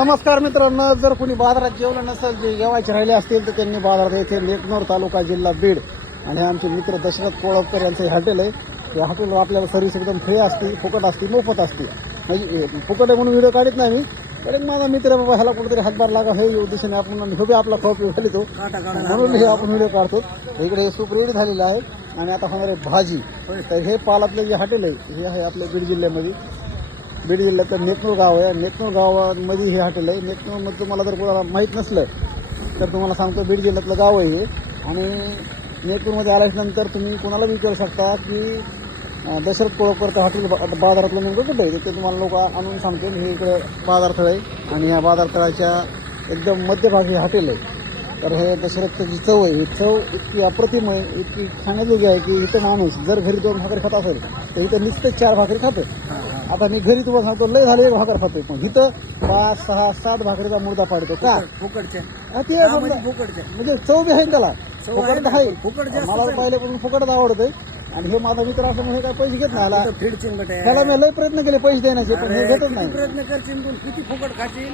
नमस्कार मित्रांनो, जर कोणी बाजारात जेवलं नसेल, जे जेवायचे राहिले असतील तर त्यांनी बाजारात येथे नेकनूर तालुका जिल्हा बीड आणि आमचे मित्र दशरथ कोळपकर यांचं हे हॉटेल आहे. या हॉटेलवर आपल्याला सर्व्हिस एकदम फ्री असते, फुकट असते, मोफत असते. म्हणजे फुकट आहे म्हणून व्हिडिओ काढत नाही मी, तर एक माझा मित्र बाबा ह्याला कुठेतरी हातभार लागा हे उद्देशाने आपण हे आपला खाऊ घाली तो म्हणून हे आपण व्हिडिओ काढतो. इकडे सूप रेडी झालेलं आहे आणि आता होणार आहे भाजी. तर हे पालातलं जे हॉटेल आहे हे आहे आपल्या बीड जिल्ह्यामध्ये. बीड जिल्ह्याचं नेकनूर गाव आहे. नेकनूर गावामध्ये हे हॉटेल आहे. नेकनूरमध्ये तुम्हाला जर कोणाला माहीत नसलं तर तुम्हाला सांगतो, बीड जिल्ह्यातलं गाव आहे हे. आणि नेकनूरमध्ये आल्यानंतर तुम्ही कोणाला विचारू शकता की दशरथ कोळपकर हॉटेल बाजारातलं नेमकं कुठं आहे. ते तुम्हाला लोक आणून सांगतो. हे इकडं बाजारतळ आहे आणि या बाजारतळाच्या एकदम मध्यभागी हॉटेल आहे. तर हे दशरथचं जी चव आहे, ही चव इतकी अप्रतिम आहे, इतकी खाण्याजोगी आहे की इथं माणूस जर घरी 2 भाकरी खात असेल तर इथं नुसतं 4 भाकरी खातं. आता मी घरी तुम्हाला सांगतो, लय झाले 1 भाकर खातोय, पण इथं 5, 6, 7 भाकरीचा मुर्दा पाडतो का फुकटच्या ते म्हणजे चव बी आहे ना त्याला. फुकट आहे, मला पहिल्यापासून फुकटच आवडतंय. आणि हे माझा मित्र असं हे काय पैसे घेत नाही, त्याला मी लय प्रयत्न केले पैसे देण्याचे, पण हे घेतच नाही. प्रयत्न करशील पण किती फुकट खाशील,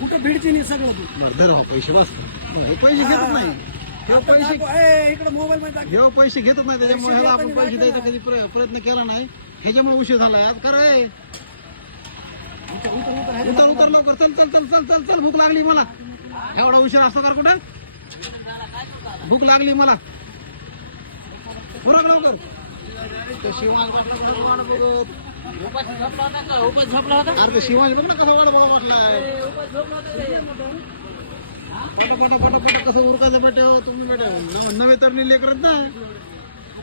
कुठं भिडशील सगळं तू. पैसे बस, हे पैसे घेतच नाही. इकडे मोबाईल मध्ये हे पैसे घेतच नाही, त्याच्यामुळे ह्याला आपण पैसे द्यायचा कधी प्रयत्न केला नाही. ह्याच्यामुळे उशीर झालाय आज. खरं उतर उतर लवकर, चल चल चल चल चल चल. भूक लागली मला. एवढा उशीर असतो का कुठं? भूक लागली मला. बरोबर लवकर. शिवाज अरे शिवाजी बघ ना कसं वाट बघा वाटलाय. पटा पटा पटा पटा कसं उरकायचं बेटे. तुम्ही बेटे नवे तरणी लेकरत ना,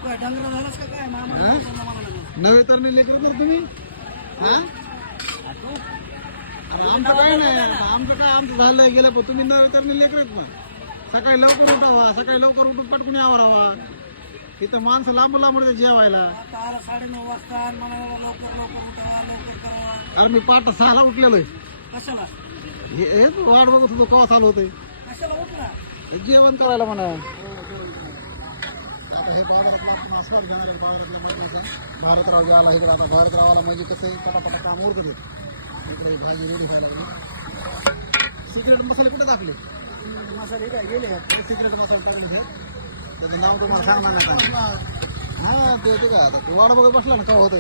डंगरा झालास का काय मामा? नवे तरणी लेकरत ना तुम्ही. आमचं काय नाही, आमचं झालं गेलं, पण तुम्ही नवे तरणी लेकरत ना. सकाळी लवकर उठावा, सकाळी लवकर उठून पटकून आवरावा. तिथं माणसं लांब लांब जेवायला. 9:30 वाजता मला लवकर लवकर उठावा, लवकर करावा. अरे मी 5:30 उठलेलोय. कशाला हेच वाट बघत होतो केव्हा चालू होतंय कशाला उठला? जेवण करायला म्हणा. आता हे बाजारातला आपण आस्वाद घेणार आहे. बाजारातल्या मटणाचा भारतराव जे आला इकडे. आता भारतरावाला म्हणजे कसं आहे, पटापटा काम उरकत आहे. इकडे भाजी रेडी व्हायला लागली. सिक्रेट मसाले कुठे टाकले? मसाले काय गेले? सिक्रेट मसाले टाकले ते. त्याचं नाव तुम्हाला सांगणार नाही. हां ते काय आता ते वाट बघत बसला ना केव्हा होतं.